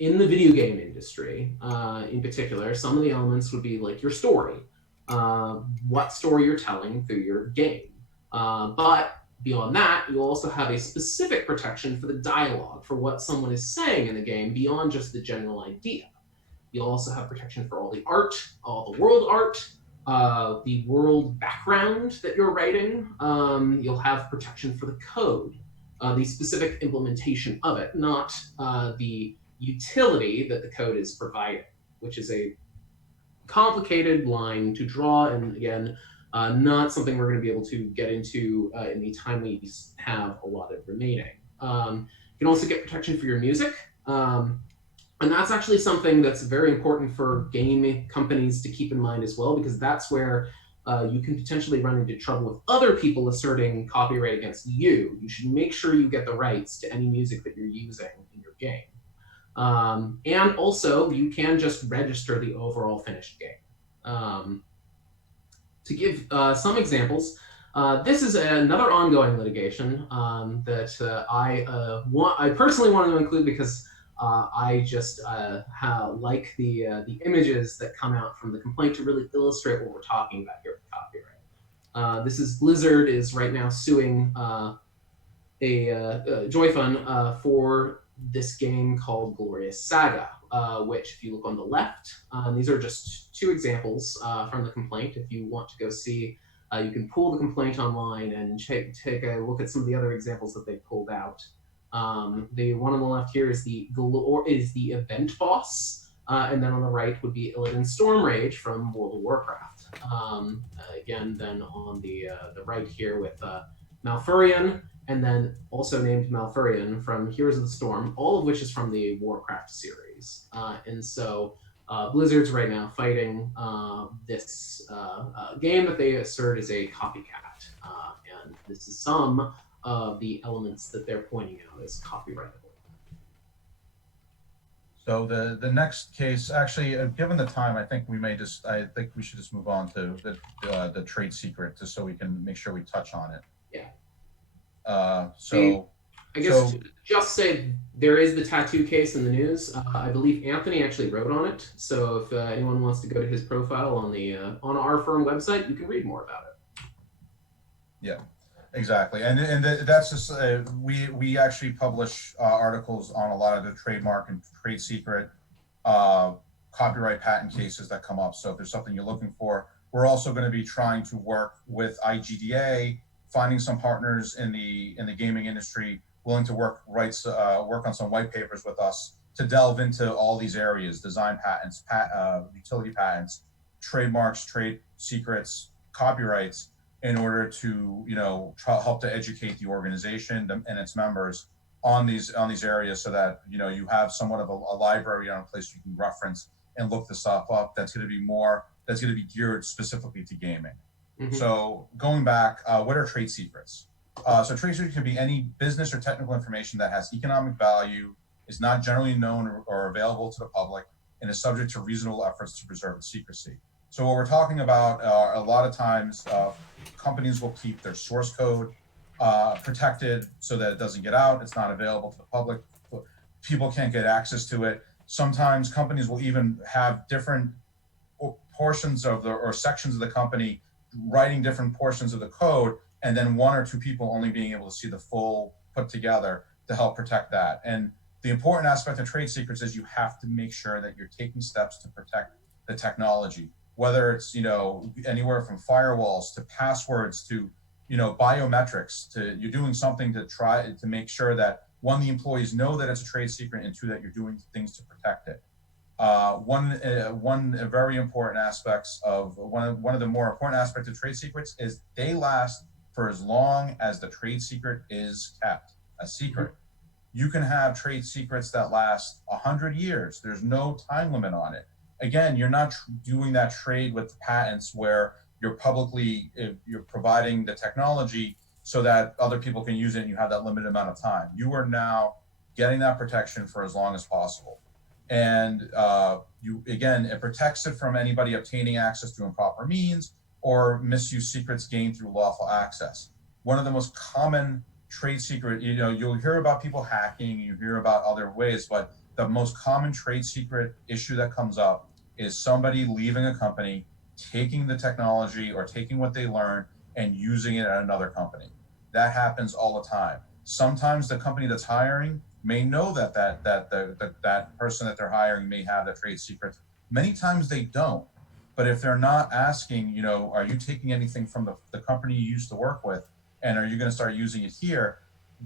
In the video game industry, in particular, some of the elements would be like your story. What story you're telling through your game. But beyond that, you'll also have a specific protection for the dialogue, for what someone is saying in the game, beyond just the general idea. You'll also have protection for all the art, all the world art, the world background that you're writing. You'll have protection for the code, the specific implementation of it, not the utility that the code is providing, which is a complicated line to draw, and again, not something we're going to be able to get into in the time we have allotted remaining. You can also get protection for your music, and that's actually something that's very important for game companies to keep in mind as well, because that's where you can potentially run into trouble with other people asserting copyright against you. You should make sure you get the rights to any music that you're using in your game. And also, you can just register the overall finished game. To give some examples, this is another ongoing litigation that I personally wanted to include because I just like the images that come out from the complaint to really illustrate what we're talking about here with copyright. This is Blizzard is right now suing a Joy-Con for this game called Glorious Saga, which if you look on the left, these are just two examples from the complaint. If you want to go see, you can pull the complaint online and take a look at some of the other examples that they pulled out. The one on the left here is the event boss, and then on the right would be Illidan Stormrage from World of Warcraft. Again, then on the right here with Malfurion, and then also named Malfurion from Heroes of the Storm, all of which is from the Warcraft series. And so Blizzard's right now fighting this game that they assert is a copycat. And this is some of the elements that they're pointing out as copyrightable. So the next case, actually, given the time, I think we should just move on to the trade secret, just so we can make sure we touch on it. Yeah. I guess just say there is the tattoo case in the news. I believe Anthony actually wrote on it. So if anyone wants to go to his profile on our firm website, you can read more about it. Yeah, exactly. And that's just we actually publish articles on a lot of the trademark and trade secret copyright patent cases that come up. So if there's something you're looking for, we're also going to be trying to work with IGDA, finding some partners in the gaming industry willing to work on some white papers with us to delve into all these areas: design patents, utility patents, trademarks, trade secrets, copyrights, in order to help to educate the organization and its members on these areas, so that you have somewhat of a library on a place you can reference and look the stuff up. That's going to be geared specifically to gaming. Mm-hmm. So going back, what are trade secrets? So trade secrets can be any business or technical information that has economic value, is not generally known or available to the public, and is subject to reasonable efforts to preserve its secrecy. So what we're talking about, a lot of times, companies will keep their source code protected so that it doesn't get out. It's not available to the public. People can't get access to it. Sometimes companies will even have different portions of or sections of the company writing different portions of the code, and then one or two people only being able to see the full put together to help protect that. And the important aspect of trade secrets is you have to make sure that you're taking steps to protect the technology, whether it's anywhere from firewalls to passwords to biometrics, to you're doing something to try to make sure that, one, the employees know that it's a trade secret, and two, that you're doing things to protect it. One very important aspects of one of the more important aspects of trade secrets is they last for as long as the trade secret is kept a secret. You can have trade secrets that last 100 years. There's no time limit on it. Again, you're not doing that trade with patents where you're providing the technology so that other people can use it and you have that limited amount of time. You are now getting that protection for as long as possible. And it protects it from anybody obtaining access through improper means or misuse secrets gained through lawful access. One of the most common trade secret, you'll hear about people hacking, you hear about other ways, but the most common trade secret issue that comes up is somebody leaving a company, taking the technology or taking what they learned and using it at another company. That happens all the time. Sometimes the company that's hiring may know that person that they're hiring may have the trade secrets. Many times they don't. But if they're not asking, are you taking anything from the company you used to work with, and are you going to start using it here?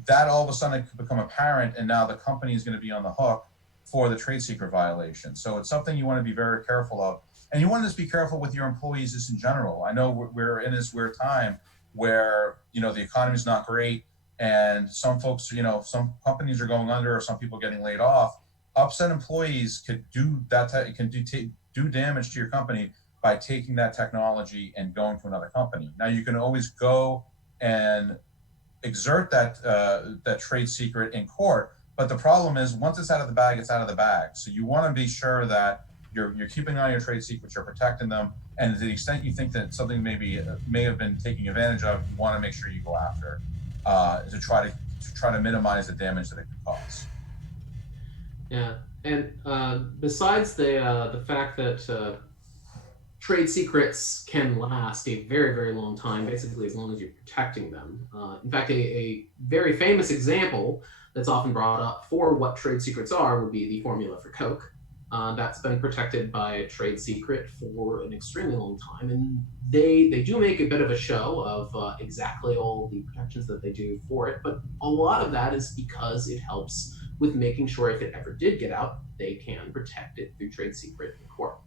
That all of a sudden could become apparent, and now the company is going to be on the hook for the trade secret violation. So it's something you want to be very careful of. And you want to just be careful with your employees just in general. I know we're in this weird time where, the economy is not great, and some folks, some companies are going under, or some people getting laid off. Upset employees could do do damage to your company by taking that technology and going to another company. Now you can always go and exert that trade secret in court, but the problem is once it's out of the bag, it's out of the bag. So you want to be sure that you're keeping on your trade secrets, you're protecting them, and to the extent you think that something may have been taken advantage of, you want to make sure you go after to try to minimize the damage that it could cause. Yeah, and besides the fact that trade secrets can last a very, very long time, basically as long as you're protecting them. In fact, a very famous example that's often brought up for what trade secrets are would be the formula for Coke. That's been protected by a trade secret for an extremely long time, and they do make a bit of a show of exactly all the protections that they do for it, but a lot of that is because it helps with making sure if it ever did get out, they can protect it through trade secret in court.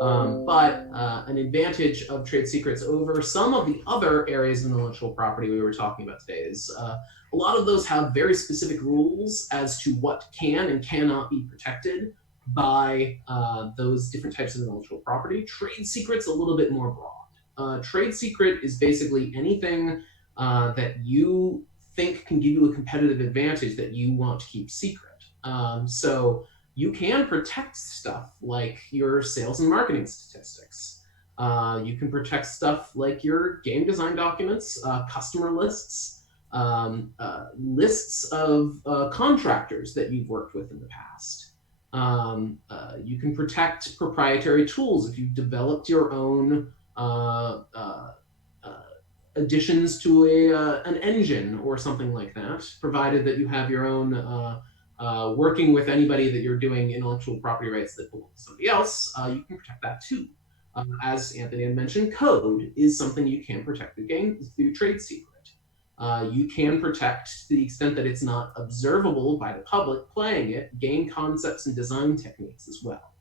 But an advantage of trade secrets over some of the other areas of intellectual property we were talking about today is a lot of those have very specific rules as to what can and cannot be protected by those different types of intellectual property. Trade secret's a little bit more broad. Trade secret is basically anything that you think can give you a competitive advantage that you want to keep secret. So you can protect stuff like your sales and marketing statistics. You can protect stuff like your game design documents, customer lists, lists of contractors that you've worked with in the past. You can protect proprietary tools if you've developed your own additions to an engine or something like that, provided that you have your own Working with anybody that you're doing intellectual property rights that belong to somebody else, you can protect that too. As Anthony had mentioned, code is something you can protect through trade secret. You can protect, to the extent that it's not observable by the public playing it, game concepts and design techniques as well.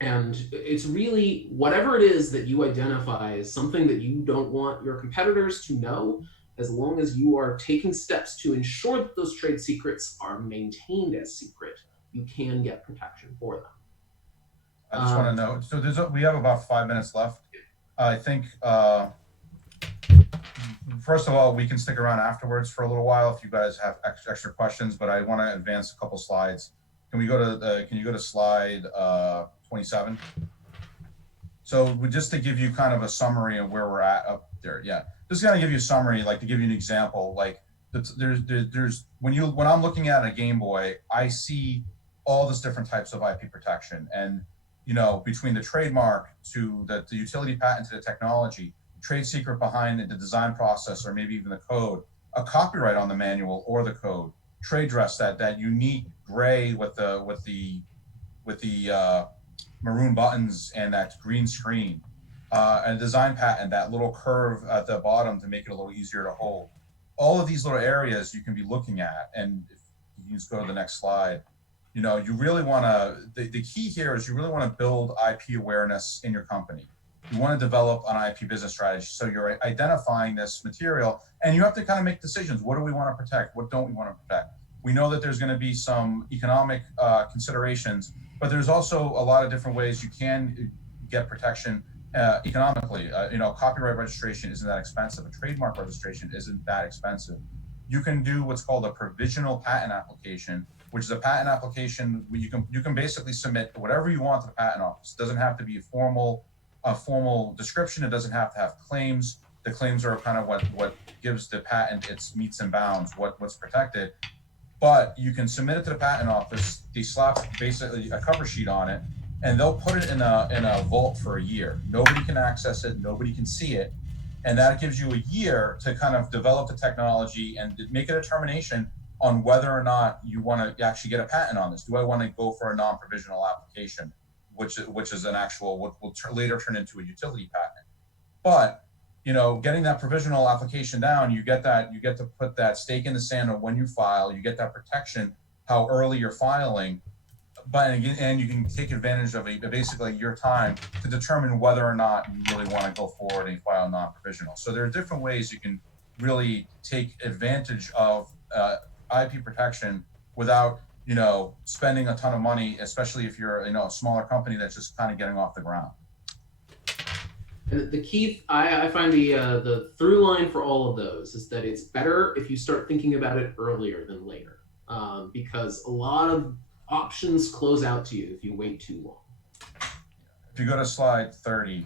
And it's really whatever it is that you identify as something that you don't want your competitors to know, as long as you are taking steps to ensure that those trade secrets are maintained as secret, you can get protection for them. I just want to know, so we have about 5 minutes left. I think, first of all, we can stick around afterwards for a little while if you guys have extra questions, but I want to advance a couple slides. Can you go to slide 27? So just to give you kind of a summary of where we're at up there. Yeah, just kind of give you a summary, like to give you an example, like there's when I'm looking at a Game Boy, I see all this different types of IP protection, and between the trademark to the utility patent to the technology, trade secret behind the design process, or maybe even the code, a copyright on the manual or the code, trade dress, that unique gray with the maroon buttons and that green screen, and design patent, that little curve at the bottom to make it a little easier to hold. All of these little areas you can be looking at, and if you just go to the next slide, you really want to, the key here is you really want to build IP awareness in your company. You want to develop an IP business strategy. So you're identifying this material, and you have to kind of make decisions. What do we want to protect? What don't we want to protect? We know that there's going to be some economic considerations, but there's also a lot of different ways you can get protection economically. Copyright registration isn't that expensive. A trademark registration isn't that expensive. You can do what's called a provisional patent application, which is a patent application where you can basically submit whatever you want to the patent office. It doesn't have to be a formal description. It doesn't have to have claims. The claims are kind of what gives the patent its metes and bounds, what's protected. But you can submit it to the patent office. They slap basically a cover sheet on it, and they'll put it in a vault for a year. Nobody can access it. Nobody can see it. And that gives you a year to kind of develop the technology and make a determination on whether or not you want to actually get a patent on this. Do I want to go for a non-provisional application, which is an actual, what will later turn into a utility patent? But getting that provisional application down, you get to put that stake in the sand on when you file. You get that protection, how early you're filing, and you can take advantage of basically your time to determine whether or not you really want to go forward and file non-provisional. So there are different ways you can really take advantage of IP protection without spending a ton of money, especially if you're a smaller company that's just kind of getting off the ground. And the key, I find the through line for all of those is that it's better if you start thinking about it earlier than later, because a lot of options close out to you if you wait too long. If you go to slide 30, you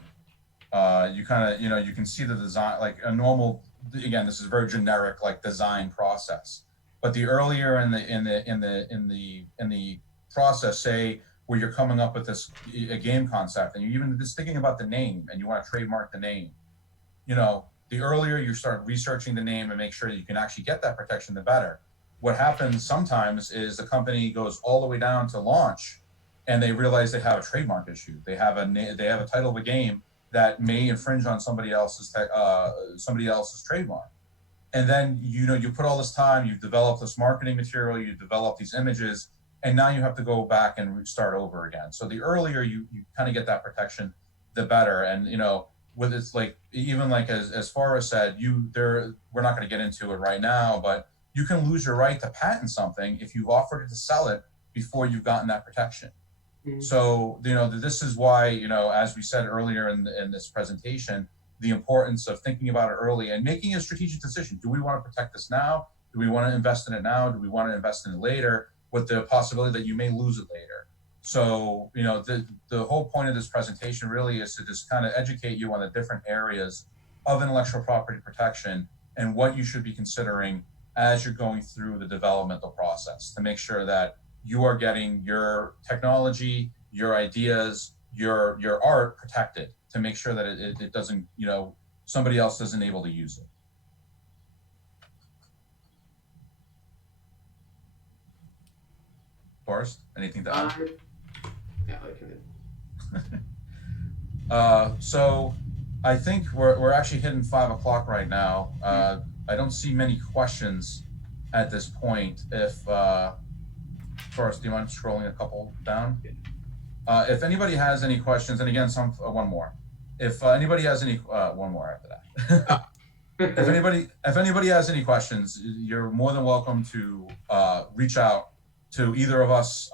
kind of you can see the design, like a normal. Again, this is very generic, like design process. But the earlier in the process, say, where you're coming up with a game concept, and you're even just thinking about the name, and you want to trademark the name, the earlier you start researching the name and make sure that you can actually get that protection, the better. What happens sometimes is the company goes all the way down to launch, and they realize they have a trademark issue. They have a title of a game that may infringe on somebody else's trademark. And then you put all this time, you've developed this marketing material, you've developed these images, and now you have to go back and start over again. So the earlier you kind of get that protection, the better. And with it's like, even like as Farah said, we're not going to get into it right now, but you can lose your right to patent something if you've offered to sell it before you've gotten that protection. Mm-hmm. So this is why as we said earlier in this presentation, the importance of thinking about it early and making a strategic decision. Do we want to protect this now? Do we want to invest in it now? Do we want to invest in it later, with the possibility that you may lose it later? So, the whole point of this presentation really is to just kind of educate you on the different areas of intellectual property protection and what you should be considering as you're going through the developmental process to make sure that you are getting your technology, your ideas, your art protected, to make sure that it doesn't, somebody else isn't able to use it. Forrest, anything to I, add? yeah, I can. So I think we're actually hitting 5 o'clock right now. I don't see many questions at this point. If Forrest, do you mind scrolling a couple down? If anybody has any questions, and again, one more. If anybody has any, one more after that. If anybody has any questions, you're more than welcome to reach out to either of us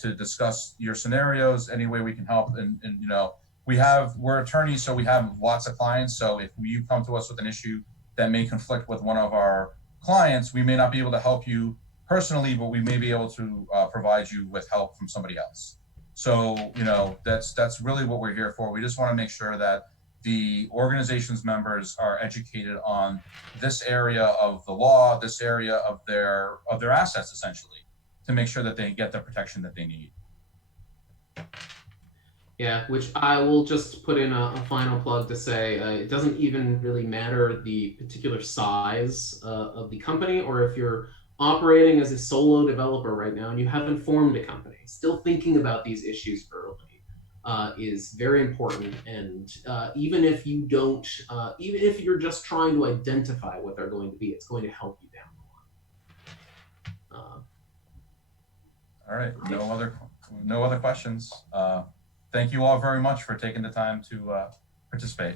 to discuss your scenarios, any way we can help. And you know, we're attorneys, so we have lots of clients. So if you come to us with an issue that may conflict with one of our clients, we may not be able to help you personally, but we may be able to provide you with help from somebody else. So, you know, that's really what we're here for. We just want to make sure that the organization's members are educated on this area of the law, this area of their assets, essentially, to make sure that they get the protection that they need. Yeah, which I will just put in a final plug to say it doesn't even really matter the particular size of the company, or if you're operating as a solo developer right now and you haven't formed a company, still thinking about these issues early is very important. And even if you don't, even if you're just trying to identify what they're going to be, it's going to help you down the line. All right, no other questions. Thank you all very much for taking the time to participate.